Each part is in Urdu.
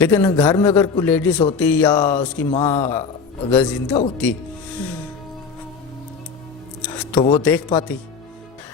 لیکن گھر میں اگر کوئی لیڈیز ہوتی یا اس کی ماں اگر زندہ ہوتی تو وہ دیکھ پاتی.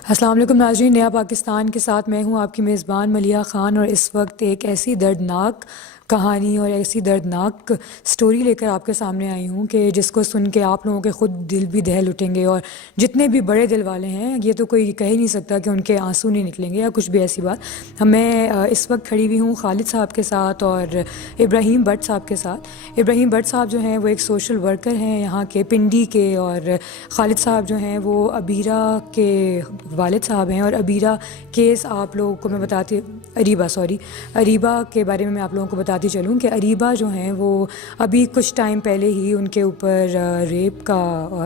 السلام علیکم ناظرین، نیا پاکستان کے ساتھ میں ہوں آپ کی میزبان ملیحہ خان، اور اس وقت ایک ایسی دردناک کہانی اور ایسی دردناک سٹوری لے کر آپ کے سامنے آئی ہوں کہ جس کو سن کے آپ لوگوں کے خود دل بھی دہل اٹھیں گے، اور جتنے بھی بڑے دل والے ہیں یہ تو کوئی کہہ ہی نہیں سکتا کہ ان کے آنسو نہیں نکلیں گے یا کچھ بھی ایسی بات. میں اس وقت کھڑی ہوئی ہوں خالد صاحب کے ساتھ اور ابراہیم بٹ صاحب کے ساتھ. ابراہیم بٹ صاحب جو ہیں وہ ایک سوشل ورکر ہیں یہاں کے پنڈی کے، اور خالد صاحب جو ہیں وہ ابیرہ کے والد صاحب ہیں. اور ابیرہ کیس آپ لوگوں کو میں بتاتی، اریبہ کے بارے میں آپ لوگوں کو بتاتی چلوں کہ اریبہ جو ہیں وہ ابھی کچھ ٹائم پہلے ہی ان کے اوپر ریپ کا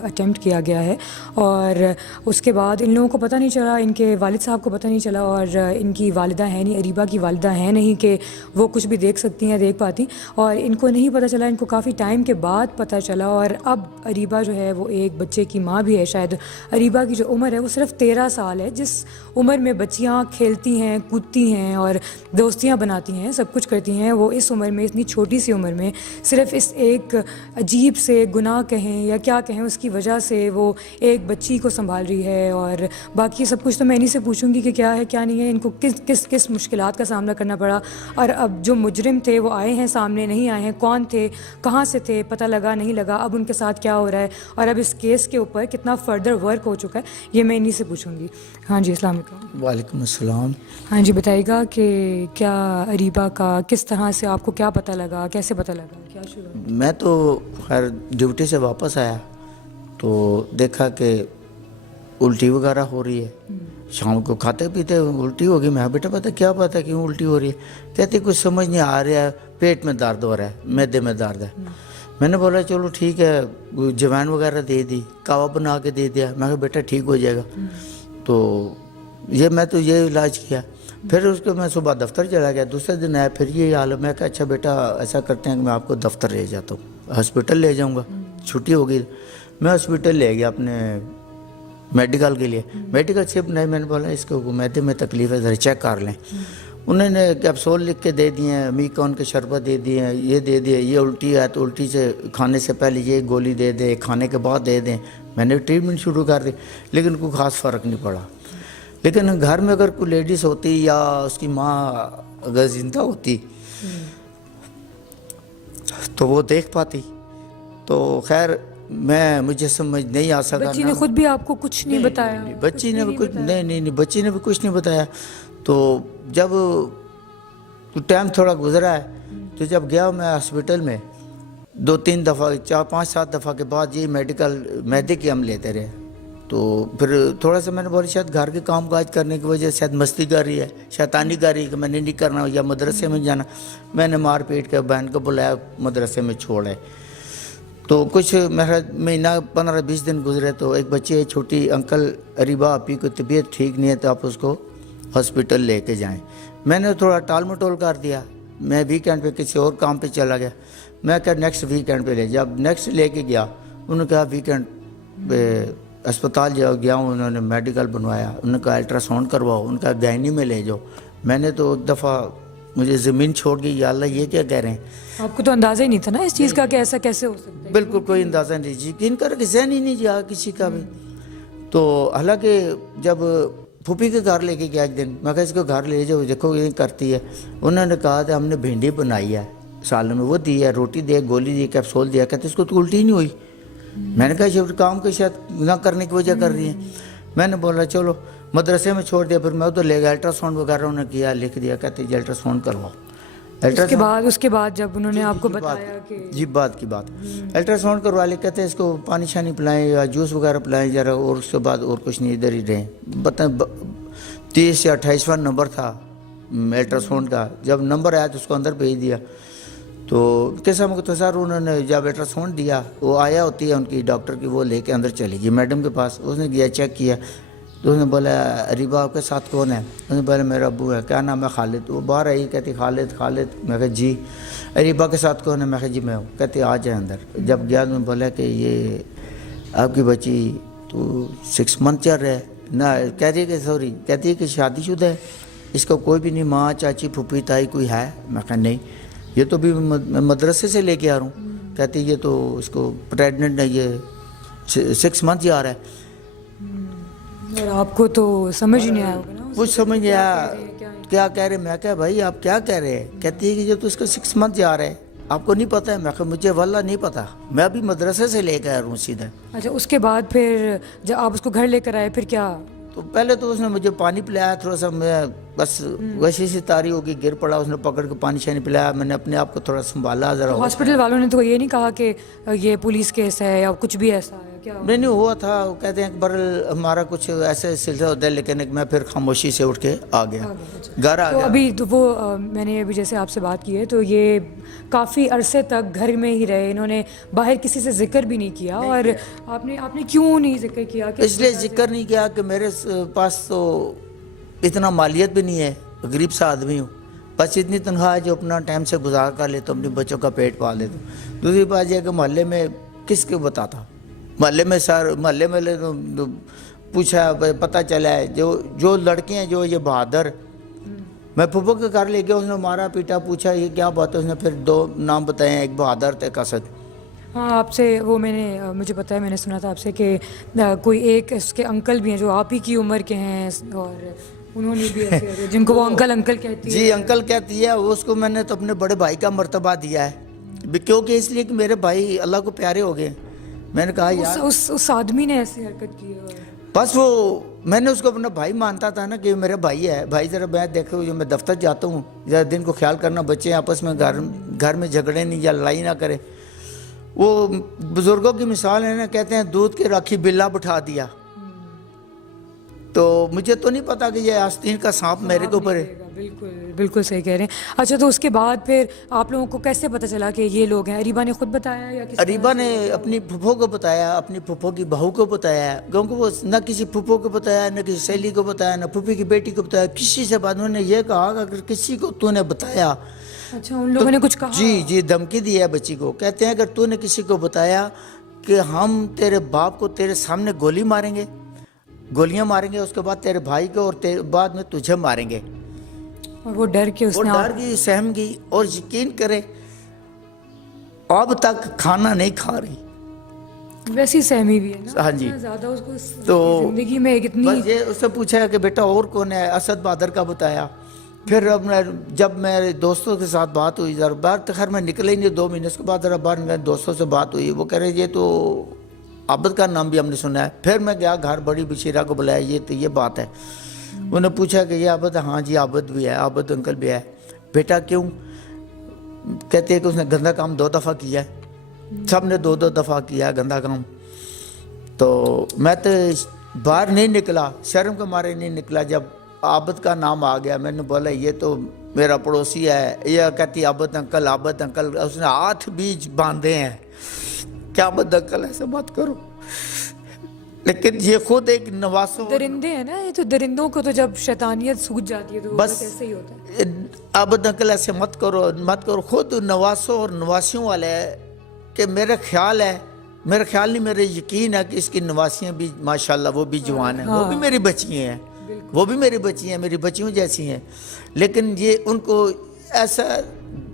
اٹیمپٹ کیا گیا ہے، اور اس کے بعد ان لوگوں کو پتہ نہیں چلا، ان کے والد صاحب کو پتہ نہیں چلا، اور ان کی والدہ ہیں نہیں، اریبہ کی والدہ ہیں نہیں کہ وہ کچھ بھی دیکھ سکتی ہیں دیکھ پاتی، اور ان کو نہیں پتہ چلا، ان کو کافی ٹائم کے بعد پتہ چلا. اور اب اریبہ جو ہے وہ ایک بچے کی ماں بھی ہے. شاید اریبہ کی جو عمر ہے وہ صرف 13 سال ہے، جس عمر میں بچیاں کھیلتی ہیں، کودتی ہیں اور دوستیاں بناتی ہیں، سب کچھ کرتی ہیں، وہ اس عمر میں، اتنی چھوٹی سی عمر میں صرف اس ایک عجیب سے گناہ کہیں یا کیا کہیں اس کی وجہ سے وہ ایک بچی کو سنبھال رہی ہے. اور باقی سب کچھ تو میں انہیں سے پوچھوں گی کہ کیا ہے کیا نہیں ہے، ان کو کس مشکلات کا سامنا کرنا پڑا، اور اب جو مجرم تھے وہ آئے ہیں سامنے، نہیں آئے ہیں، کون تھے، کہاں سے تھے، پتہ لگا نہیں لگا، اب ان کے ساتھ کیا ہو رہا ہے، اور اب اس کیس کے اوپر کتنا فردر ورک ہو چکا ہے، یہ میں انہیں سے پوچھوں گی. ہاں جی، السلام علیکم. وعلیکم السلام. ہاں جی، بتائیے گا کہ کیا اریبہ کا کس طرح سے آپ کو کیا پتہ لگا، کیسے پتہ لگا، کیا شروع؟ میں تو خیر ڈیوٹی سے واپس آیا تو دیکھا کہ الٹی وغیرہ ہو رہی ہے. شام کو کھاتے پیتے الٹی ہو گئی. میں بیٹا کیا پتہ کیوں الٹی ہو رہی ہے؟ کہتی کچھ سمجھ نہیں آ رہا ہے، پیٹ میں درد ہو رہا ہے، معدے میں درد ہے. میں نے بولا چلو ٹھیک ہے، جوائن وغیرہ دے دی، کعوہ بنا کے دے دیا. میں کہا بیٹا ٹھیک ہو جائے گا. تو میں تو یہ علاج کیا. پھر اس کو میں صبح دفتر چلا گیا، دوسرے دن آیا پھر یہ حال. میں کہا اچھا بیٹا ایسا کرتے ہیں کہ میں آپ کو دفتر لے جاتا ہوں، ہاسپٹل لے جاؤں گا. چھٹی ہو گئی، میں ہاسپٹل لے گیا اپنے میڈیکل کے لیے. میڈیکل شپ نہیں، میں نے بولا اس کو معدے میں تکلیف ہے، ذرا چیک کر لیں. انہوں نے کیپسول لکھ کے دے دیے ہیں، میکون کے شربت دے دیے ہیں، یہ دے دیے، یہ الٹی ہے تو الٹی سے کھانے سے پہلے یہ گولی دے دیں، کھانے کے بعد دے دیں. میں نے ٹریٹمنٹ شروع کر دی، لیکن کوئی خاص فرق نہیں پڑا. لیکن گھر میں اگر کوئی لیڈیز ہوتی یا اس کی ماں اگر زندہ ہوتی تو وہ دیکھ پاتی. تو خیر مجھے سمجھ نہیں آ سکا. بچی نے خود بھی آپ کو کچھ نہیں بتایا؟ بچی نے بھی کچھ نہیں بچی نے بھی کچھ نہیں بتایا. تو جب ٹائم تھوڑا گزرا ہے تو جب گیا میں ہاسپٹل میں 2-3 دفعہ 4-5-7 دفعہ کے بعد یہ میڈیکل معدے کی ہم لیتے رہے. تو پھر تھوڑا سا میں نے بولا شاید گھر کے کام کاج کرنے کی وجہ سے شاید مستی کر رہی ہے، شیطانی کر رہی ہے کہ میں نے نہیں کرنا یا مدرسے میں جانا. میں نے مار پیٹ کے بہن کو بلایا، مدرسے میں چھوڑے. تو کچھ میرا مہینہ 15-20 دن گزرے تو ایک بچی ہے چھوٹی، انکل اریبہ آپ کی طبیعت ٹھیک نہیں ہے تو آپ اس کو ہاسپٹل لے کے جائیں. میں نے تھوڑا ٹال مٹول کر دیا. میں ویکینڈ پہ کسی اور کام پہ چلا گیا. میں کہا نیکسٹ ویکینڈ پہ لے. جب نیکسٹ لے کے گیا انہوں نے کہا ویکینڈ پہ اسپتال گیا ہوں، انہوں نے میڈیکل بنوایا، انہوں نے کہا الٹرا ساؤنڈ کرواؤ، ان کا گائنی میں لے جاؤ. میں نے تو ایک دفعہ مجھے زمین چھوڑ گئی، یا اللہ یہ کیا کہہ رہے ہیں. آپ کو تو اندازہ ہی نہیں تھا نا اس چیز کا کہ ایسا کیسے ہو سکتا ہے؟ بالکل کوئی اندازہ نہیں، یقین کر کے ذہن ہی نہیں جا کسی کا بھی. تو حالانکہ جب پھوپھی کے گھر لے کے گیا ایک دن، میں کہا اس کو گھر لے جاؤ دیکھو یہ کرتی ہے. انہوں نے کہا تھا ہم نے بھنڈی بنائی ہے سالن میں، وہ دی ہے، روٹی دی ہے، گولی دی، کیپسول دیا. کہتے اس کو تو الٹی نہیں ہوئی. میں نے کہا شاید کام کے شاید نہ کرنے کی وجہ کر رہی ہیں. میں نے بولا چلو مدرسے میں چھوڑ دیا. پھر میں ادھر لے گیا، الٹرا ساؤنڈ وغیرہ انہوں نے کیا، لکھ دیا، کہتے جی الٹرا ساؤنڈ کرواؤ. اس کے بعد جب انہوں نے آپ کو بتایا کہ بات کی بات الٹرا ساؤنڈ کروا لے، کہتے ہیں اس کو پانی شانی پلائیں یا جوس وغیرہ پلائیں ذرا، اور اس کے بعد اور کچھ نہیں، ادھر ہی رہیں. بتائیں 30 یا 28واں نمبر تھا الٹرا ساؤنڈ کا. جب نمبر آیا تو اس کو اندر بھیج دیا. تو کیسا مختصر انہوں نے جب الٹرا ساؤنڈ دیا، وہ آیا ہوتی ہے ان کی ڈاکٹر کی، وہ لے کے اندر چلی گئی میڈم کے پاس. اس نے گیا چیک کیا تو اس نے بولا اریبہ آپ کے ساتھ کون ہے؟ اس نے بولا میرا ابو ہے. کیا نام ہے؟ خالد. وہ باہر آئی، کہتی خالد. میں کہا جی. اریبہ کے ساتھ کون ہے؟ میں کہا جی میں ہوں. کہتی آ جائے اندر. جب گیا تو بولا کہ یہ آپ کی بچی تو 6 منتھ چل رہا ہے نہ، کہتی ہے کہ شادی شدہ ہے، اس کو کوئی بھی نہیں، ماں چاچی پھوپھی تائی کوئی ہے؟ میں کہا نہیں. یہ تو بھی میں مدرسے سے لے کے آ رہا ہوں. کہتی یہ تو اس کو پریگننٹ ہے, یہ 6 months ہی آ رہا ہے. اور آپ کو تو سمجھ ہی نہیں آیا ہوگا نا کچھ سمجھ نہیں آیا کیا کہہ رہے. میں کہا بھائی آپ کیا کہہ رہے ہیں؟ کہتی ہے کہ یہ تو اس کو 6 months آ رہا ہے, آپ کو نہیں پتہ ہے؟ میں کہا مجھے واللہ نہیں پتہ, میں ابھی مدرسے سے لے کے آ رہا ہوں سیدھا. اچھا, اس کے بعد پھر جب آپ اس کو گھر لے کر آئے پھر کیا؟ تو پہلے تو اس نے مجھے پانی پلایا تھوڑا سا, میں بس ویسی سی تاری ہو گئی, گر پڑا, اس نے پکڑ کے پانی شانی پلایا. میں نے اپنے آپ کو تھوڑا سنبھالا ذرا. ہاسپٹل والوں نے تو یہ نہیں کہا کہ یہ پولیس کیس ہے یا کچھ بھی ایسا ہے کیا؟ نہیں ہوا تھا, وہ کہتے ہیں کہ ہمارا کچھ ایسے سلسلہ ہوتا ہے, لیکن میں پھر خاموشی سے اٹھ کے آ گیا, گھر آ تو گیا. ابھی تو وہ میں نے ابھی جیسے آپ سے بات کی ہے تو یہ کافی عرصے تک گھر میں ہی رہے, انہوں نے باہر کسی سے ذکر بھی نہیں کیا. اور آپ نے کیوں نہیں ذکر کیا؟ اس لیے ذکر نہیں کیا کہ میرے پاس تو اتنا مالیت بھی نہیں ہے, غریب سا آدمی ہوں, بس اتنی تنخواہ ہے جو اپنا ٹائم سے گزار کر لیتا ہوں, اپنے بچوں کا پیٹ پال لیتا ہوں. دوسری بات یہ کہ محلے میں کس کو بتاتا, محلے میں پوچھا, پتہ چلا ہے جو لڑکے ہیں جو یہ بہادر, میں پھپھو کے گھر لے گیا, اس نے مارا پیٹا, پوچھا یہ کیا بات ہے, اس نے پھر 2 نام بتائے ہیں, ایک بہادر تھے, ایک اسد. ہاں, آپ سے وہ مجھے پتا ہے, میں نے سنا تھا آپ سے کہ کوئی ایک اس کے انکل بھی ہیں جو آپ ہی کی عمر کے ہیں, اور انہوں نے بھی ایسے جن کو وہ انکل کہتی ہے. جی انکل کہتی ہے, اس کو میں نے تو اپنے بڑے بھائی کا مرتبہ دیا ہے, کیونکہ اس لیے کہ میرے بھائی اللہ کو پیارے ہو گئے. میں نے کہا یار اس آدمی نے ایسی حرکت کی ہے, بس وہ میں نے اس کو اپنا بھائی مانتا تھا نا, کہ میرا بھائی ہے. بھائی ذرا میں دیکھو, جو میں دفتر جاتا ہوں ذرا دن کو خیال کرنا, بچے آپس میں گھر میں جھگڑے نہیں یا لڑائی نہ کرے. وہ بزرگوں کی مثال ہے نا, کہتے ہیں دودھ کے راکھی بلا بٹھا دیا. تو مجھے تو نہیں پتا کہ یہ آستین کا سانپ میرے کے اوپر ہے. بالکل صحیح کہہ رہے ہیں. اچھا, تو اس کے بعد پھر آپ لوگوں کو کیسے پتہ چلا کہ یہ لوگ ہیں؟ اریبہ نے خود بتایا یا کسی؟ اریبہ نے اپنی پھپھو کو بتایا, اپنی پھپھو کی بہو کو بتایا, کیونکہ وہ نہ کسی پھپھو کو بتایا, نہ کسی سہیلی کو بتایا, نہ پھوپھی کی بیٹی کو بتایا, کسی سے بات. انہوں نے یہ کہا کہ اگر کسی کو تو نے بتایا. اچھا, ان لوگوں نے کچھ کہا؟ جی دھمکی دی ہے بچی کو. کہتے ہیں اگر تو نے کسی کو بتایا کہ ہم تیرے باپ کو تیرے سامنے گولیاں ماریں گے, اس کے بعد تیرے بھائی کو, اور بعد میں تجھے ماریں گے. اور وہ ڈر کے اس نے ڈر گئی, سہم گئی, اور یقین کرے اب تک کھانا نہیں کھا رہی. ویسی سہمی بھی ہے نا. ہاں جی, زیادہ اس کو تو زندگی میں کتنی. بس یہ اس سے پوچھا کہ بیٹا اور کون ہے, اسد بہادر کا بتایا. پھر جب میرے دوستوں کے ساتھ بات ہوئی, ذرا باہر تو خیر میں نکلے ہی نہیں 2 مہینے, اس کے بعد ذرا باہر میرے دوستوں سے بات ہوئی, وہ کہہ رہے یہ تو عابد کا نام بھی ہم نے سنا ہے. پھر میں گیا گھر, بڑی بشیرہ کو بلایا, یہ بات ہے. انہوں نے پوچھا کہ یہ عابد ہے؟ ہاں جی عابد بھی ہے, عابد انکل بھی ہے. بیٹا کیوں؟ کہتے ہیں کہ اس نے گندا کام 2 دفعہ کیا ہے, سب نے 2 دفعہ کیا ہے گندا کام. تو میں تو باہر نہیں نکلا, شرم کے مارے نہیں نکلا. جب عابد کا نام آ گیا, میں نے بولا یہ تو میرا پڑوسی ہے. یہ کہتی عابد انکل, اس نے ہاتھ بیچ باندھے ہیں کہ عابد انکل ایسے مت کرو. لیکن یہ خود ایک نواسوں, درندے ہیں نا یہ, تو درندوں کو تو جب شیطانیت سوجھ جاتی ہے تو بس ایسے ہی ہوتا ہے. عابد انکل ایسے مت کرو. خود نواسوں اور نواسیوں والے ہے کہ میرا خیال نہیں, میرے یقین ہے کہ اس کی نواسیاں بھی ماشاءاللہ وہ بھی جوان ہیں, وہ بھی میری بچیاں ہیں, میری بچیوں جیسی ہیں. لیکن یہ ان کو ایسا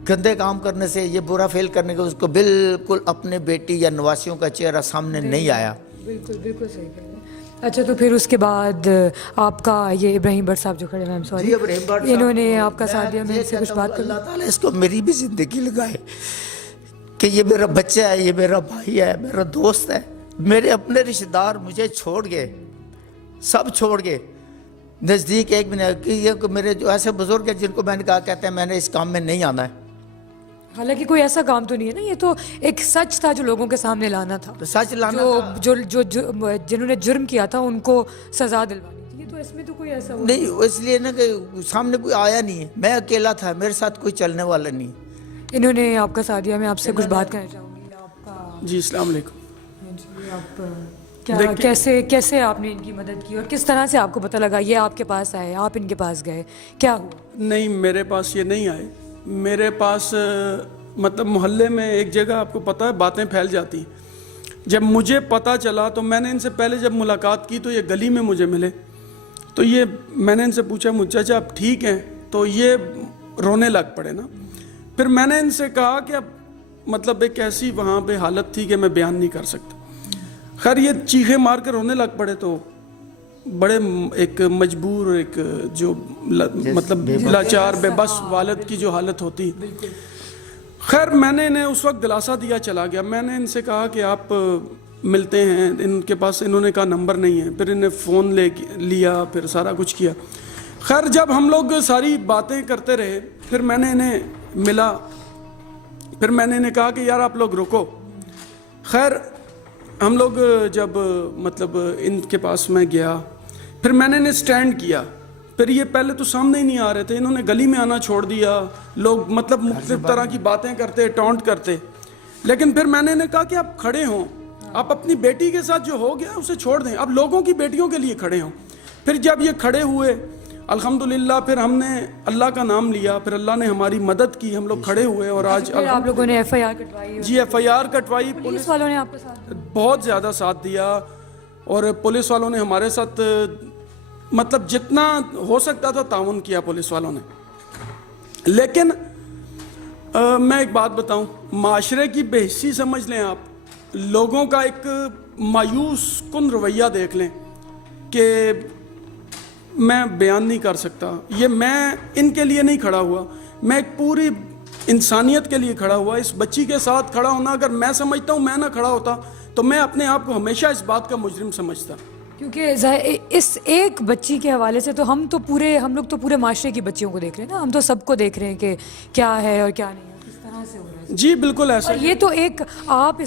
گندے کام کرنے سے, یہ برا فیل کرنے کے, اس کو بالکل اپنے بیٹی یا نواسیوں کا چہرہ سامنے نہیں آیا. بالکل صحیح کہہ رہے ہیں. اچھا, تو پھر اس کے بعد آپ کا یہ ابراہیم بٹ صاحب جو کھڑے ہیں, سوری, انہوں نے آپ کا ساتھ دیا. میں ان سے کچھ بات کروں. اللہ تعالیٰ اس کو میری بھی زندگی لگائے کہ یہ میرا بچہ ہے, یہ میرا بھائی ہے, میرا دوست ہے. میرے اپنے رشتہ دار مجھے چھوڑ گئے, سب چھوڑ گئے. نزدیک ایک منٹ کہ یہ میرے جو ایسے بزرگ ہیں جن کو میں نے کہا, کہتے ہیں میں نے اس کام میں نہیں آنا ہے. حالانکہ کوئی ایسا کام تو نہیں ہے نا, یہ تو ایک سچ تھا جو لوگوں کے سامنے لانا تھا. تو سچ لانا تھا. جو جنہوں نے جرم کیا تھا ان کو سزا دلوانی تھی. یہ تو اس میں تو کوئی ایسا نہیں, اس لیے نا کہ سامنے کوئی آیا نہیں ہے, میں اکیلا تھا, میرے ساتھ کوئی چلنے والا نہیں. انہوں نے آپ کا ساتھ دیا. میں آپ سے کچھ بات کرنا چاہوں گی. آپ کا جی السلام علیکم. آپ کیسے آپ نے ان کی مدد کی, اور کس طرح سے آپ کو پتہ لگا یہ آپ کے پاس آئے, آپ ان کے پاس گئے, کیا ہوا؟ نہیں, میرے پاس یہ نہیں آئے. میرے پاس مطلب محلے میں ایک جگہ آپ کو پتہ ہے باتیں پھیل جاتی ہیں. جب مجھے پتہ چلا تو میں نے ان سے پہلے جب ملاقات کی تو یہ گلی میں مجھے ملے. تو یہ میں نے ان سے پوچھا, چاچا آپ ٹھیک ہیں؟ تو یہ رونے لگ پڑے نا. پھر میں نے ان سے کہا کہ اب مطلب ایک ایسی وہاں پہ حالت تھی کہ میں بیان نہیں کر سکتا. خیر یہ چیخے مار کر رونے لگ پڑے تو بڑے ایک مجبور ایک جو مطلب لاچار بے بس والد کی جو حالت ہوتی. خیر میں نے انہیں اس وقت دلاسا دیا, چلا گیا. میں نے ان سے کہا کہ آپ ملتے ہیں, ان کے پاس انہوں نے کہا نمبر نہیں ہے. پھر انہیں فون لیا, پھر سارا کچھ کیا. خیر جب ہم لوگ ساری باتیں کرتے رہے, پھر میں نے انہیں ملا, پھر میں نے انہیں کہا کہ یار آپ لوگ رکو. خیر ہم لوگ جب مطلب ان کے پاس میں گیا, پھر میں نے انہیں سٹینڈ کیا. پھر یہ پہلے تو سامنے ہی نہیں آ رہے تھے, انہوں نے گلی میں آنا چھوڑ دیا. لوگ مطلب مختلف طرح کی باتیں کرتے, ٹونٹ کرتے. لیکن پھر میں نے انہیں کہا کہ آپ کھڑے ہوں, آپ اپنی بیٹی کے ساتھ جو ہو گیا اسے چھوڑ دیں, اب لوگوں کی بیٹیوں کے لیے کھڑے ہوں. پھر جب یہ کھڑے ہوئے الحمدللہ, پھر ہم نے اللہ کا نام لیا, پھر اللہ نے ہماری مدد کی, ہم لوگ کھڑے ہوئے. اور آج آپ لوگوں نے FIR کٹوائی؟ جی FIR کٹوائی. پولیس والوں نے آپ کا ساتھ بہت زیادہ ساتھ دیا, اور پولیس والوں نے ہمارے ساتھ مطلب جتنا ہو سکتا تھا تعاون کیا پولیس والوں نے. لیکن میں ایک بات بتاؤں, معاشرے کی بے حسی سمجھ لیں آپ, لوگوں کا ایک مایوس کن رویہ دیکھ لیں کہ میں بیان نہیں کر سکتا. یہ میں ان کے لیے نہیں کھڑا ہوا, میں ایک پوری انسانیت کے لیے کھڑا ہوا. اس بچی کے ساتھ کھڑا ہونا, اگر میں سمجھتا ہوں میں نہ کھڑا ہوتا تو میں اپنے آپ کو ہمیشہ اس بات کا مجرم سمجھتا. کیونکہ اس ایک بچی کے حوالے سے تو ہم لوگ تو پورے معاشرے کی بچیوں کو دیکھ رہے ہیں نا, ہم تو سب کو دیکھ رہے ہیں کہ کیا ہے اور کیا نہیں ہے, کس طرح سے ہو رہا ہے. جی بالکل ایسا. یہ تو ایک آپ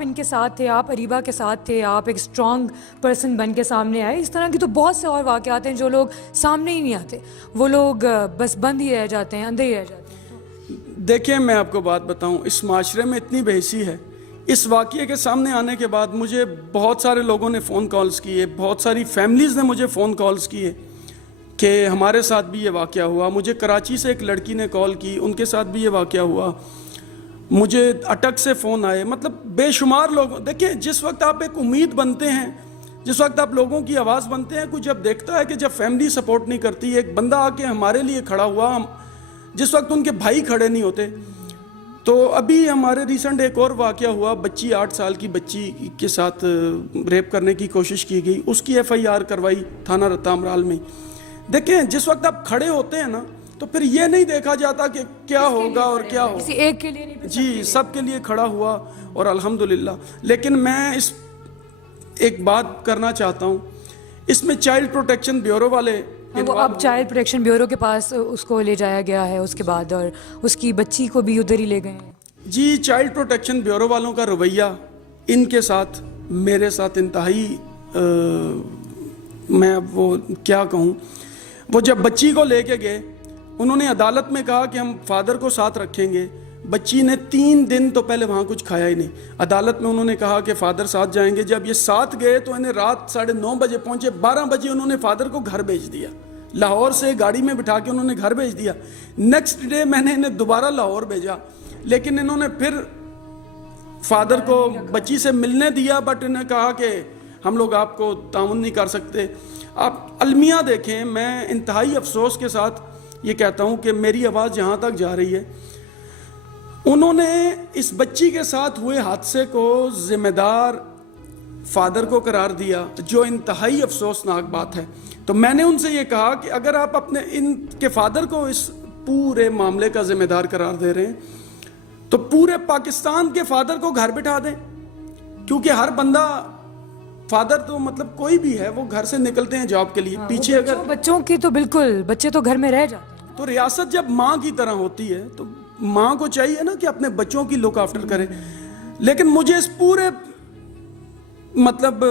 ان کے ساتھ تھے, آپ اریبہ کے ساتھ تھے, آپ ایک اسٹرانگ پرسن بن کے سامنے آئے. اس طرح کی تو بہت سے اور واقعات ہیں جو لوگ سامنے ہی نہیں آتے, وہ لوگ بس بند ہی رہ جاتے ہیں, اندر ہی رہ جاتے ہیں. دیکھیں میں آپ کو بات بتاؤں, اس معاشرے میں اتنی بے حسی ہے. اس واقعے کے سامنے آنے کے بعد مجھے بہت سارے لوگوں نے فون کالز کیے, بہت ساری فیملیز نے مجھے فون کالز کیے کہ ہمارے ساتھ بھی یہ واقعہ ہوا. مجھے کراچی سے ایک لڑکی نے کال کی, ان کے ساتھ بھی یہ واقعہ ہوا. مجھے اٹک سے فون آئے, مطلب بے شمار لوگ. دیکھیں جس وقت آپ ایک امید بنتے ہیں, جس وقت آپ لوگوں کی آواز بنتے ہیں, کچھ جب دیکھتا ہے کہ جب فیملی سپورٹ نہیں کرتی, ایک بندہ آ کے ہمارے لیے کھڑا ہوا, جس وقت ان کے بھائی کھڑے نہیں ہوتے. تو ابھی ہمارے ریسنٹ ایک اور واقعہ ہوا, بچی 8 سال کی بچی کے ساتھ ریپ کرنے کی کوشش کی گئی, اس کی FIR کروائی تھانہ رتا امرال میں. دیکھیں جس وقت آپ کھڑے ہوتے ہیں نا, تو پھر یہ نہیں دیکھا جاتا کہ کیا ہوگا اور کیا ہوگا, کسی ایک کے لیے نہیں, جی سب کے لیے کھڑا ہوا, اور الحمدللہ. لیکن میں اس ایک بات کرنا چاہتا ہوں, اس میں چائلڈ پروٹیکشن بیورو والے, وہ اب چائلڈ پروٹیکشن بیورو کے پاس اس کو لے جایا گیا ہے اس کے بعد, اور اس کی بچی کو بھی ادھر ہی لے گئے ہیں. جی چائلڈ پروٹیکشن بیورو والوں کا رویہ ان کے ساتھ, میرے ساتھ انتہائی میں وہ کیا کہوں. وہ جب بچی کو لے کے گئے, انہوں نے عدالت میں کہا کہ ہم فادر کو ساتھ رکھیں گے. بچی نے 3 دن تو پہلے وہاں کچھ کھایا ہی نہیں. عدالت میں انہوں نے کہا کہ فادر ساتھ جائیں گے. جب یہ ساتھ گئے تو انہیں رات 9:30 بجے پہنچے, 12 بجے انہوں نے فادر کو گھر بھیج دیا. لاہور سے گاڑی میں بٹھا کے انہوں نے گھر بھیج دیا. نیکسٹ ڈے میں نے انہیں دوبارہ لاہور بھیجا, لیکن انہوں نے پھر فادر کو بچی سے ملنے دیا, بٹ انہیں کہا کہ ہم لوگ آپ کو تعاون نہیں کر سکتے. آپ المیہ دیکھیں, میں انتہائی افسوس کے ساتھ یہ کہتا ہوں کہ میری آواز جہاں تک جا رہی ہے, انہوں نے اس بچی کے ساتھ ہوئے حادثے کو ذمہ دار فادر کو قرار دیا, جو انتہائی افسوسناک بات ہے. تو میں نے ان سے یہ کہا کہ اگر آپ اپنے ان کے فادر کو اس پورے معاملے کا ذمہ دار قرار دے رہے ہیں, تو پورے پاکستان کے فادر کو گھر بٹھا دیں, کیونکہ ہر بندہ فادر تو مطلب کوئی بھی ہے, وہ گھر سے نکلتے ہیں جاب کے لیے. پیچھے اگر بچوں کی تو بالکل, بچے تو گھر میں رہ جاتے ہیں. تو ریاست جب ماں کی طرح ہوتی ہے تو ماں کو چاہیے نا کہ اپنے بچوں کی لک آفٹر کرے. لیکن مجھے اس پورے مطلب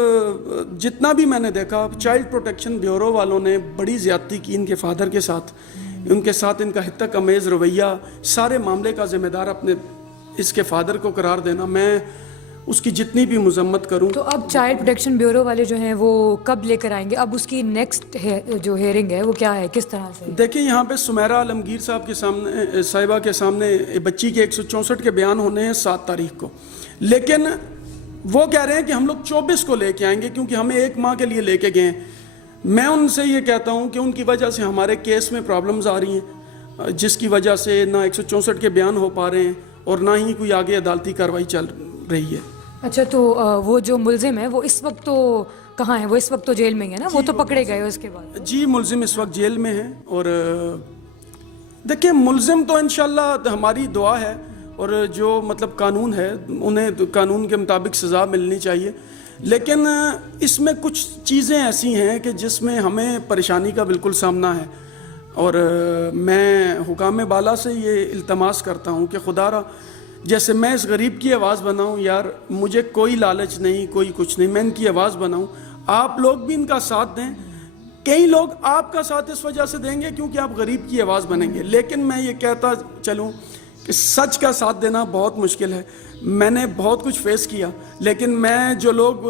جتنا بھی میں نے دیکھا, چائلڈ پروٹیکشن بیورو والوں نے بڑی زیادتی کی ان کے فادر کے ساتھ, ان کے ساتھ ان کا حتک امیز رویہ, سارے معاملے کا ذمہ دار اپنے اس کے فادر کو قرار دینا. میں اس کی جتنی بھی مذمت کروں. تو اب چائلڈ پروٹیکشن بیورو والے جو ہیں وہ کب لے کر آئیں گے, اب اس کی نیکسٹ جو ہیئرنگ ہے وہ کیا ہے, کس طرح سے؟ دیکھیں یہاں پہ سمیرہ عالمگیر صاحب کے سامنے, صاحبہ کے سامنے بچی کے 164 کے بیان ہونے ہیں 7 تاریخ کو, لیکن وہ کہہ رہے ہیں کہ ہم لوگ 24 کو لے کے آئیں گے, کیونکہ ہمیں 1 ماہ کے لیے لے کے گئے ہیں. میں ان سے یہ کہتا ہوں کہ ان کی وجہ سے ہمارے کیس میں پرابلمز آ رہی ہیں. جس کی وجہ سے نہ 164 کے بیان ہو پا رہے ہیں اور نہ ہی کوئی آگے عدالتی کارروائی چل رہی ہے. اچھا تو وہ جو ملزم ہے وہ اس وقت تو کہاں ہے؟ وہ اس وقت تو جیل میں ہی ہے نا؟ وہ تو پکڑے گئے اس کے بعد. جی ملزم اس وقت جیل میں ہیں. اور دیکھیں ملزم تو انشاءاللہ ہماری دعا ہے اور جو مطلب قانون ہے انہیں قانون کے مطابق سزا ملنی چاہیے. لیکن اس میں کچھ چیزیں ایسی ہیں کہ جس میں ہمیں پریشانی کا بالکل سامنا ہے. اور میں حکام بالا سے یہ التماس کرتا ہوں کہ خدا را جیسے میں اس غریب کی آواز بناؤں، یار مجھے کوئی لالچ نہیں، کوئی کچھ نہیں، میں ان کی آواز بناؤں، آپ لوگ بھی ان کا ساتھ دیں. کئی لوگ آپ کا ساتھ اس وجہ سے دیں گے کیونکہ آپ غریب کی آواز بنیں گے. لیکن میں یہ کہتا چلوں کہ سچ کا ساتھ دینا بہت مشکل ہے. میں نے بہت کچھ فیس کیا، لیکن میں جو لوگ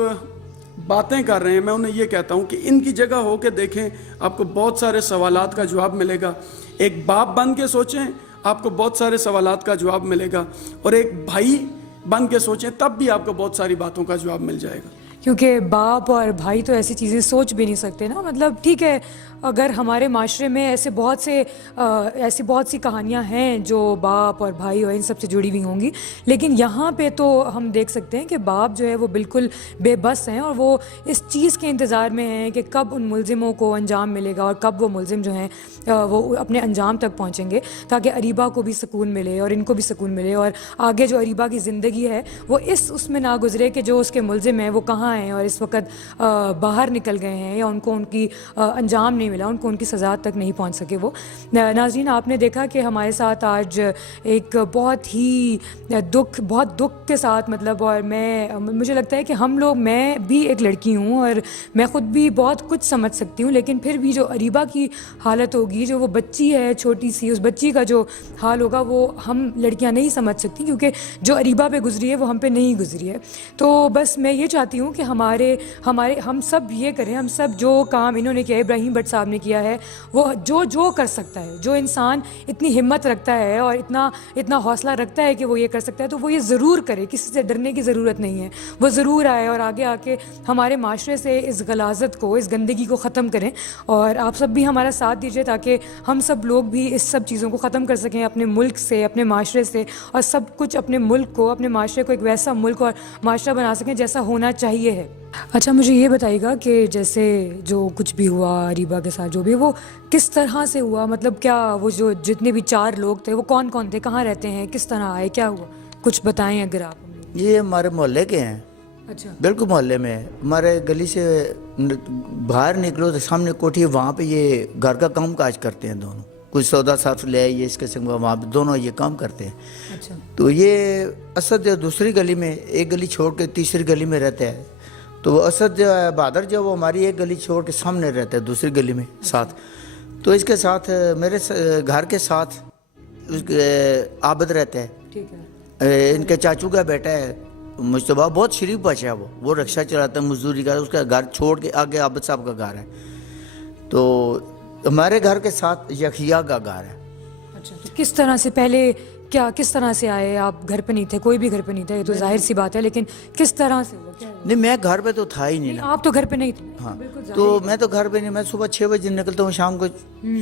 باتیں کر رہے ہیں میں انہیں یہ کہتا ہوں کہ ان کی جگہ ہو کے دیکھیں، آپ کو بہت سارے سوالات کا جواب ملے گا. ایک باپ بن کے سوچیں، آپ کو بہت سارے سوالات کا جواب ملے گا. اور ایک بھائی بن کے سوچیں، تب بھی آپ کو بہت ساری باتوں کا جواب مل جائے گا. کیونکہ باپ اور بھائی تو ایسی چیزیں سوچ بھی نہیں سکتے نا. مطلب ٹھیک ہے اگر ہمارے معاشرے میں ایسی بہت سی کہانیاں ہیں جو باپ اور بھائی اور ان سب سے جڑی ہوئی ہوں گی، لیکن یہاں پہ تو ہم دیکھ سکتے ہیں کہ باپ جو ہے وہ بالکل بے بس ہیں اور وہ اس چیز کے انتظار میں ہیں کہ کب ان ملزموں کو انجام ملے گا اور کب وہ ملزم جو ہیں وہ اپنے انجام تک پہنچیں گے تاکہ اریبہ کو بھی سکون ملے اور ان کو بھی سکون ملے اور آگے جو اریبہ کی زندگی ہے وہ اس میں نہ گزرے کہ جو اس کے ملزم ہیں وہ کہاں ہیں اور اس وقت باہر نکل گئے ہیں یا ان کو ان کی انجام نہیں ملا، ان کو ان کی سزا تک نہیں پہنچ سکے وہ. ناظرین آپ نے دیکھا کہ ہمارے ساتھ آج ایک بہت ہی دکھ کے ساتھ مطلب، اور مجھے لگتا ہے کہ میں بھی ایک لڑکی ہوں اور میں خود بھی بہت کچھ سمجھ سکتی ہوں، لیکن پھر بھی جو اریبہ کی حالت ہوگی، جو وہ بچی ہے چھوٹی سی، اس بچی کا جو حال ہوگا وہ ہم لڑکیاں نہیں سمجھ سکتی کیونکہ جو اریبہ پہ گزری ہے وہ ہم پہ نہیں گزری ہے. تو بس میں یہ چاہتی ہوں کہ ہم سب یہ کریں، ہم سب جو کام انہوں نے کیا، ابراہیم بٹ صاحب نے کیا ہے، وہ جو کر سکتا ہے، جو انسان اتنی ہمت رکھتا ہے اور اتنا حوصلہ رکھتا ہے کہ وہ یہ کر سکتا ہے تو وہ یہ ضرور کرے. کسی سے ڈرنے کی ضرورت نہیں ہے، وہ ضرور آئے اور آگے آ کے ہمارے معاشرے سے اس غلاظت کو، اس گندگی کو ختم کریں. اور آپ سب بھی ہمارا ساتھ دیجیے تاکہ ہم سب لوگ بھی اس سب چیزوں کو ختم کر سکیں اپنے ملک سے، اپنے معاشرے سے، اور سب کچھ اپنے ملک کو، اپنے معاشرے کو ایک ویسا ملک اور معاشرہ بنا سکیں جیسا ہونا چاہیے ہے. اچھا مجھے یہ بتائیے گا کہ جیسے جو کچھ بھی ہوا اریبہ کے ساتھ، جو بھی وہ کس طرح سے ہوا؟ مطلب کیا وہ جو جتنے بھی 4 لوگ تھے وہ کون تھے، کہاں رہتے ہیں، کس طرح آئے، کیا ہوا، کچھ بتائیں اگر آپ. یہ ہمارے محلے کے ہیں. اچھا بالکل محلے میں. ہمارے گلی سے باہر نکلو تو سامنے کوٹھی ہے، وہاں پہ یہ گھر کا کام کاج کرتے ہیں دونوں. کچھ سودا صاف لے آئیے اس قسم کا، وہاں پہ دونوں یہ کام کرتے ہیں. اچھا تو یہ اسد دوسری گلی میں، ایک گلی چھوڑ کے تیسری گلی میں رہتا ہے. تو اسد جو ہے بہادر جو وہ ہماری ایک گلی چھوڑ کے سامنے رہتا ہے دوسری گلی میں ساتھ. تو اس کے ساتھ میرے گھر کے ساتھ عابد رہتا ہے. ٹھیک ہے. ان کے چاچو کا بیٹا ہے مجتبیٰ، بہت شریف بچہ ہے. وہ رکشہ چلاتا ہے، مزدوری کا. اس کا گھر چھوڑ کے آگے عابد صاحب کا گھر ہے. تو ہمارے گھر کے ساتھ یحییٰ کا گھر ہے. اچھا تو کس طرح سے پہلے کس طرح سے آئے؟ آپ گھر پہ نہیں تھے، کوئی بھی گھر پہ نہیں تھا، یہ تو ظاہر سی بات ہے، لیکن کس طرح سے ہوا؟ نہیں میں گھر پہ تو تھا ہی نہیں نا. آپ تو گھر پہ نہیں تھے. ہاں تو میں تو گھر پہ نہیں. میں صبح 6 بجے نکلتا ہوں، شام کو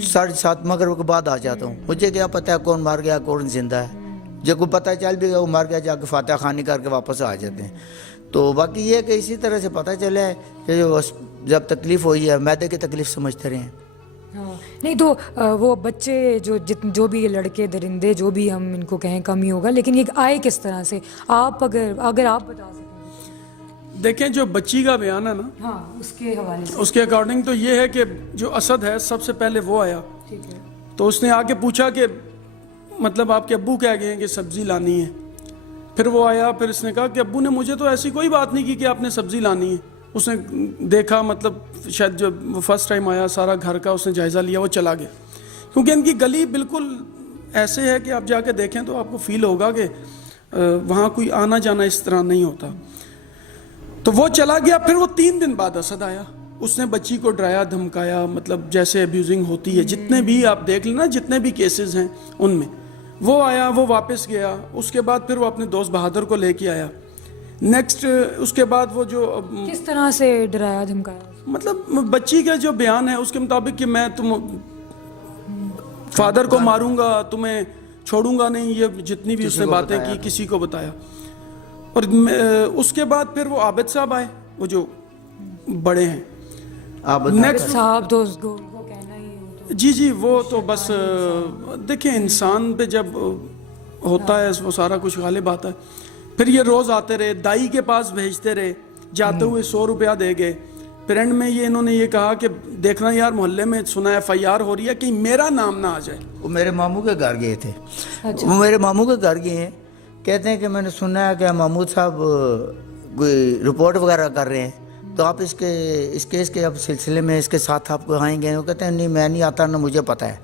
7:30 مغرب کے بعد آ جاتا ہوں. مجھے کیا پتہ ہے کون مار گیا کون زندہ ہے. جب کو پتہ چل بھی گیا وہ مار گیا، جا کے فاتحہ خوانی کر کے واپس آ جاتے ہیں. تو باقی یہ کہ اسی طرح سے پتہ چلا ہے کہ جب تکلیف ہوئی ہے معدے کی تکلیف سمجھتے رہے ہیں. نہیں تو وہ بچے جو بھی لڑکے درندے جو بھی ہم ان کو کہیں کم ہی ہوگا، لیکن یہ آئے کس طرح سے؟ آپ اگر آپ بتا سکیں. دیکھیں جو بچی کا بیان ہے نا، ہاں اس کے حوالے سے، اس کے اکارڈنگ تو یہ ہے کہ جو اسد ہے سب سے پہلے وہ آیا. ٹھیک ہے. تو اس نے آ کے پوچھا کہ مطلب آپ کے ابو کہہ گئے ہیں کہ سبزی لانی ہے. پھر وہ آیا، پھر اس نے کہا کہ ابو نے مجھے تو ایسی کوئی بات نہیں کی کہ آپ نے سبزی لانی ہے. اس نے دیکھا، مطلب شاید جب فرسٹ ٹائم آیا سارا گھر کا اس نے جائزہ لیا، وہ چلا گیا. کیونکہ ان کی گلی بالکل ایسے ہے کہ آپ جا کے دیکھیں تو آپ کو فیل ہوگا کہ وہاں کوئی آنا جانا اس طرح نہیں ہوتا. تو وہ چلا گیا. پھر وہ 3 دن بعد اسد آیا. اس نے بچی کو ڈرایا دھمکایا، مطلب جیسے ابیوزنگ ہوتی ہے جتنے بھی آپ دیکھ لینا، جتنے بھی کیسز ہیں ان میں. وہ آیا، وہ واپس گیا. اس کے بعد پھر وہ اپنے دوست بہادر کو لے کے آیا. نیکسٹ اس کے بعد وہ جو کس طرح سے ڈرایا دھمکایا؟ مطلب بچی کا جو بیان ہے اس کے مطابق کہ میں فادر کو ماروں گا, تمہیں چھوڑوں گا نہیں, یہ جتنی بھی اس نے باتیں کی کسی کو بتایا. اور اس کے بعد پھر وہ عابد صاحب آئے, وہ جو بڑے ہیں. نیکسٹ صاحب تو اس کو کہنا ہی جی وہ تو بس دیکھیں انسان پہ جب ہوتا ہے وہ سارا کچھ غالب آتا ہے. پھر یہ روز آتے رہے, دائی کے پاس بھیجتے رہے, جاتے ہوئے 100 روپیہ دے گئے. پھر اینڈ میں یہ انہوں نے یہ کہا کہ دیکھنا یار محلے میں سنا FIR ہو رہی ہے کہ میرا نام نہ آ جائے. وہ میرے ماموں کے گھر گئے تھے, وہ میرے ماموں کے گھر گئے ہیں, کہتے ہیں کہ میں نے سنا ہے کہ محمود صاحب کوئی رپورٹ وغیرہ کر رہے ہیں, تو آپ اس کیس کے اب سلسلے میں اس کے ساتھ آپ کو آئیں گے. وہ کہتے ہیں نہیں میں نہیں آتا, نہ مجھے پتہ ہے,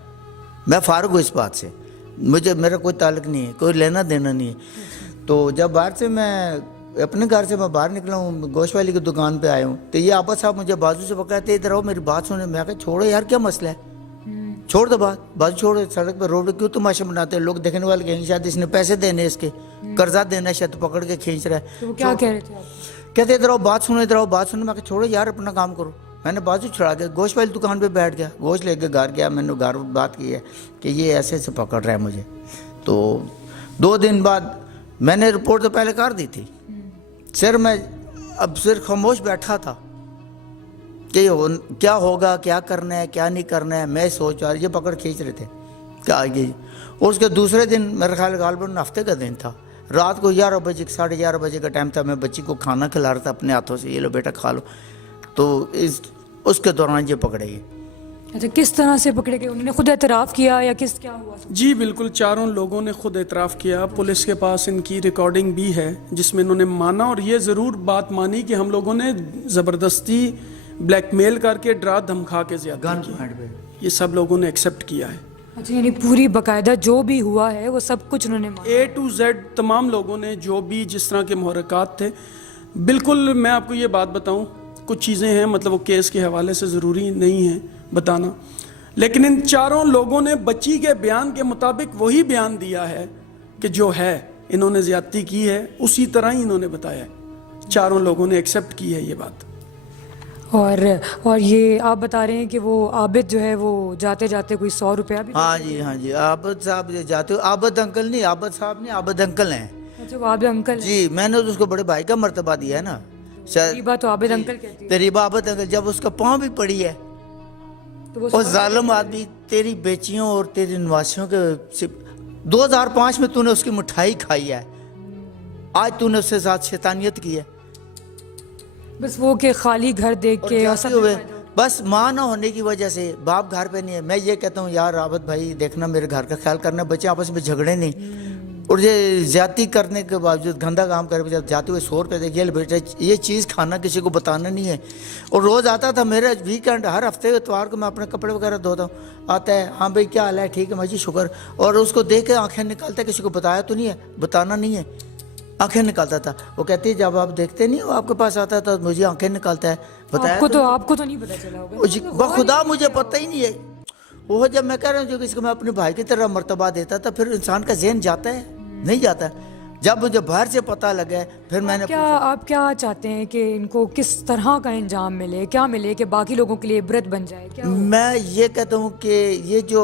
میں فارغ ہوں اس بات سے, میرا کوئی تعلق نہیں ہے, کوئی لینا دینا نہیں ہے. تو جب باہر سے میں اپنے گھر سے میں باہر نکلا ہوں, گوشت والی کی دکان پہ آیا ہوں, تو یہ عابد صاحب مجھے بازو سے پکڑتے ادھر آؤ میری بات سنیں. میں کہا چھوڑو یار کیا مسئلہ ہے, چھوڑ دو بات, بازو چھوڑو, سڑک پہ روڈ پہ کیوں تماشا بناتے ہیں, لوگ دیکھنے والے کہیں شاید اس نے پیسے دینے, اس کے قرضہ دینا, شاید پکڑ کے کھینچ رہا ہے. کیا کہہ رہے تھے آپ؟ کہتے ادھر آؤ بات سنو, ادھر آؤ بات سنو. میں کہا چھوڑو یار اپنا کام کرو. میں نے بازو چھڑا کے گوشت والی دکان پہ بیٹھ گیا, گوشت لے کے گھر گیا. میں نے گھر بات کی ہے کہ یہ ایسے ایسے پکڑ رہا ہے مجھے. تو 2 دن بعد میں نے رپورٹ تو پہلے کر دی تھی, سر میں اب صرف خاموش بیٹھا تھا کہ کیا ہوگا, کیا کرنا ہے, کیا نہیں کرنا ہے. میں سوچ رہا, یہ پکڑ کھینچ رہے تھے کیا آگے. اور اس کے دوسرے دن میرا خیال غالباً ہفتے کا دن تھا, رات کو 11 بجے 11:30 بجے کا ٹائم تھا. میں بچی کو کھانا کھلا رہا تھا اپنے ہاتھوں سے, یہ لو بیٹا کھا لو. تو اس کے دوران یہ پکڑے گئے. اچھا کس طرح سے پکڑے گئے, انہوں نے خود اعتراف کیا یا کیا ہوا؟ جی بالکل, چاروں لوگوں نے خود اعتراف کیا. پولیس کے پاس ان کی ریکارڈنگ بھی ہے جس میں انہوں نے مانا, اور یہ ضرور بات مانی کہ ہم لوگوں نے زبردستی بلیک میل کر کے ڈرا دھمکا کے زیادتی کی. یہ سب لوگوں نے ایکسیپٹ کیا ہے. اچھا یعنی پوری باقاعدہ جو بھی ہوا ہے وہ سب کچھ انہوں نے مانا, A to Z تمام لوگوں نے جو بھی جس طرح کے محرکات تھے. بالکل میں آپ کو یہ بات بتاؤں, کچھ چیزیں ہیں مطلب وہ کیس کے حوالے سے ضروری نہیں ہے بتانا, لیکن ان چاروں لوگوں نے بچی کے بیان کے مطابق وہی بیان دیا ہے کہ جو ہے انہوں نے زیادتی کی ہے, اسی طرح ہی انہوں نے بتایا ہے. چاروں لوگوں نے ایکسیپٹ کی ہے یہ بات. اور یہ آپ بتا رہے ہیں کہ وہ عابد جو ہے وہ جاتے جاتے کوئی 100 روپیہ بھی. ہاں جی عابد صاحب جاتے ہو, عابد انکل نہیں, عابد صاحب نہیں, عابد انکل ہیں. اچھا وہ عابد انکل جی میں نے اس کو بڑے بھائی کا مرتبہ دیا ہے نا. تقریبا تو عابد انکل کہتی ہے. تقریبا عابد انکل, جب اس کا پاؤں بھی پڑی ہے اور ظالم آدمی تیری بیچیوں اور تیری نواسیوں کے 2005 میں تو نے اس کی مٹھائی کھائی ہے, آج تو نے اس کے ساتھ شیطانیت کی ہے. بس وہ کہ خالی گھر دیکھ کے اور سب ہوئے بس ماں نہ ہونے کی وجہ سے باپ گھر پہ نہیں ہے. میں یہ کہتا ہوں یار عابد بھائی دیکھنا میرے گھر کا خیال کرنا, بچے آپس میں جھگڑے نہیں, اور یہ زیادتی کرنے کے باوجود گندا کام کرے جب جاتے ہوئے 100 روپے دیکھیے بیٹا یہ چیز کھانا کسی کو بتانا نہیں ہے. اور روز آتا تھا میرے ویکینڈ, ہر ہفتے اتوار کو میں اپنے کپڑے وغیرہ دھوتا ہوں, آتا ہے ہاں بھائی کیا حال ہے, ٹھیک ہے ماجی شکر, اور اس کو دیکھ کے آنکھیں نکالتا ہے, کسی کو بتایا تو نہیں ہے, بتانا نہیں ہے, آنکھیں نکالتا تھا. وہ کہتی ہے جب آپ دیکھتے نہیں ہو آپ کے پاس آتا ہے تو مجھے آنکھیں نکالتا ہے, بتایا آپ کو تو نہیں پتا چلا ہوگا. بخدا مجھے پتہ ہی نہیں ہے. وہ جب میں کہہ رہا ہوں جو کسی کو میں اپنے بھائی کی طرح مرتبہ دیتا تھا, پھر انسان کا ذہن جاتا ہے نہیں جاتا. جب مجھے باہر سے پتہ لگا پھر میں نے آپ کیا چاہتے ہیں کہ ان کو کس طرح کا انجام ملے, کیا ملے کہ باقی لوگوں کے لیے عبرت بن جائے؟ میں یہ کہتا ہوں کہ یہ جو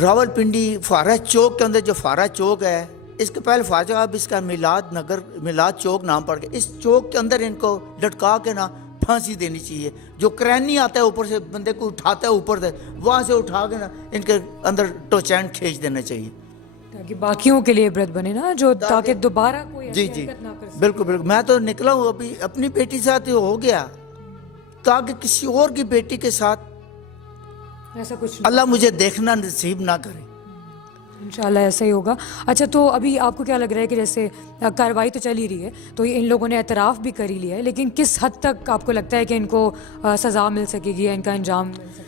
راول پنڈی فارہ چوک کے اندر جو فارہ چوک ہے, اس کے پہلے فارہ اب اس کا میلاد چوک نام پڑ گیا. اس چوک کے اندر ان کو لٹکا کے نا پھانسی دینی چاہیے. جو کرینی آتا ہے اوپر سے بندے کو اٹھاتا ہے اوپر سے, وہاں سے اٹھا کے نا ان کے اندر ٹوچینڈ کھینچ دینا چاہیے تاکہ باقیوں کے لیے عبرت بنے نا, جو تاکہ دوبارہ کوئی جی نہ کر سکے. بالکل میں تو نکلا ہوں ابھی اپنی بیٹی ساتھ ہو گیا, تاکہ کسی اور کی بیٹی کے ساتھ ایسا کچھ اللہ مجھے دیکھنا نصیب نہ کرے. انشاءاللہ ایسا ہی ہوگا. اچھا تو ابھی آپ کو کیا لگ رہا ہے کہ جیسے کارروائی تو چل ہی رہی ہے, تو ان لوگوں نے اعتراف بھی کر ہی لیا ہے, لیکن کس حد تک آپ کو لگتا ہے کہ ان کو سزا مل سکے گی یا ان کا انجام مل سکے گا؟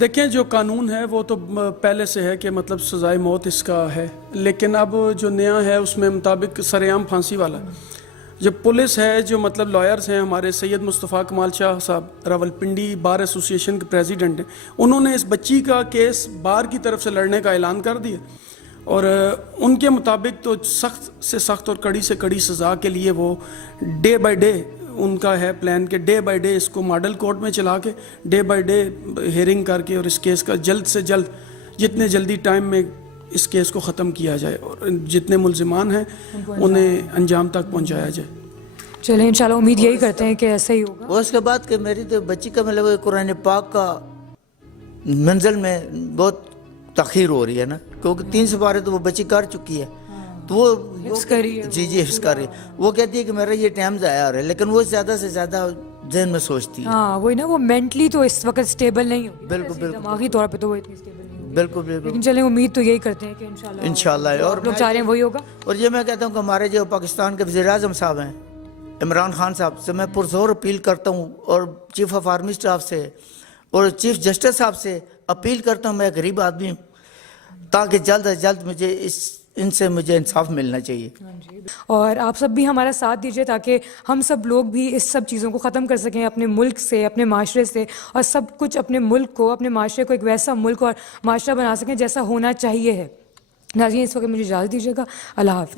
دیکھیں جو قانون ہے وہ تو پہلے سے ہے کہ مطلب سزائے موت اس کا ہے, لیکن اب جو نیا ہے اس میں مطابق سر عام پھانسی والا. جو پولیس ہے, جو مطلب لائرز ہیں ہمارے, سید مصطفیٰ کمال شاہ صاحب راول پنڈی بار ایسوسیشن کے پریزیڈنٹ ہیں, انہوں نے اس بچی کا کیس بار کی طرف سے لڑنے کا اعلان کر دیا, اور ان کے مطابق تو سخت سے سخت اور کڑی سے کڑی سزا کے لیے وہ ڈے بائی ڈے ان کا ہے پلان کہ ڈے بائی ڈے اس کو ماڈل کورٹ میں چلا کے ڈے بائی ڈے ہیئرنگ کر کے اور اس کیس کا جلد سے جلد جتنے جلدی ٹائم میں اس کیس کو ختم کیا جائے اور جتنے ملزمان ہیں انہیں انجام تک پہنچایا جائے. چلیں انشاءاللہ امید یہی کرتے ہیں کہ ایسا ہی ہوگا. اور اس کے بعد کہ میری تو بچی کا مطلب قرآن پاک کا منزل میں بہت تاخیر ہو رہی ہے نا, کیونکہ 3 سپارے تو وہ بچی کر چکی ہے, تو وہ حفظ کر رہی ہے. جی حفظ کر رہی ہے. وہ کہتی ہے کہ میرا یہ ٹائم ضائع ہو رہا ہے, لیکن وہ زیادہ سے زیادہ ذہن میں سوچتی ہے. ہاں وہی نا, وہ مینٹلی تو اس وقت اسٹیبل نہیں ہوگی, بالکل دماغی طور پہ تو وہ اتنی اسٹیبل نہیں ہوگی. بالکل لیکن چلیں امید تو یہی کرتے ہیں کہ انشاءاللہ. اور لوگ چاہ رہے ہیں وہی ہوگا. اور یہ میں کہتا ہوں کہ ہمارے جو پاکستان کے وزیر اعظم صاحب ہیں عمران خان صاحب سے میں پرزور اپیل کرتا ہوں, اور چیف آف آرمی اسٹاف سے اور چیف جسٹس صاحب سے اپیل کرتا ہوں, میں غریب آدمی ہوں, تاکہ جلد از جلد مجھے ان سے مجھے انصاف ملنا چاہیے. اور آپ سب بھی ہمارا ساتھ دیجیے تاکہ ہم سب لوگ بھی اس سب چیزوں کو ختم کر سکیں اپنے ملک سے, اپنے معاشرے سے, اور سب کچھ اپنے ملک کو, اپنے معاشرے کو ایک ویسا ملک اور معاشرہ بنا سکیں جیسا ہونا چاہیے ہے. ناظرین اس وقت مجھے اجازت دیجیے گا. اللہ حافظ.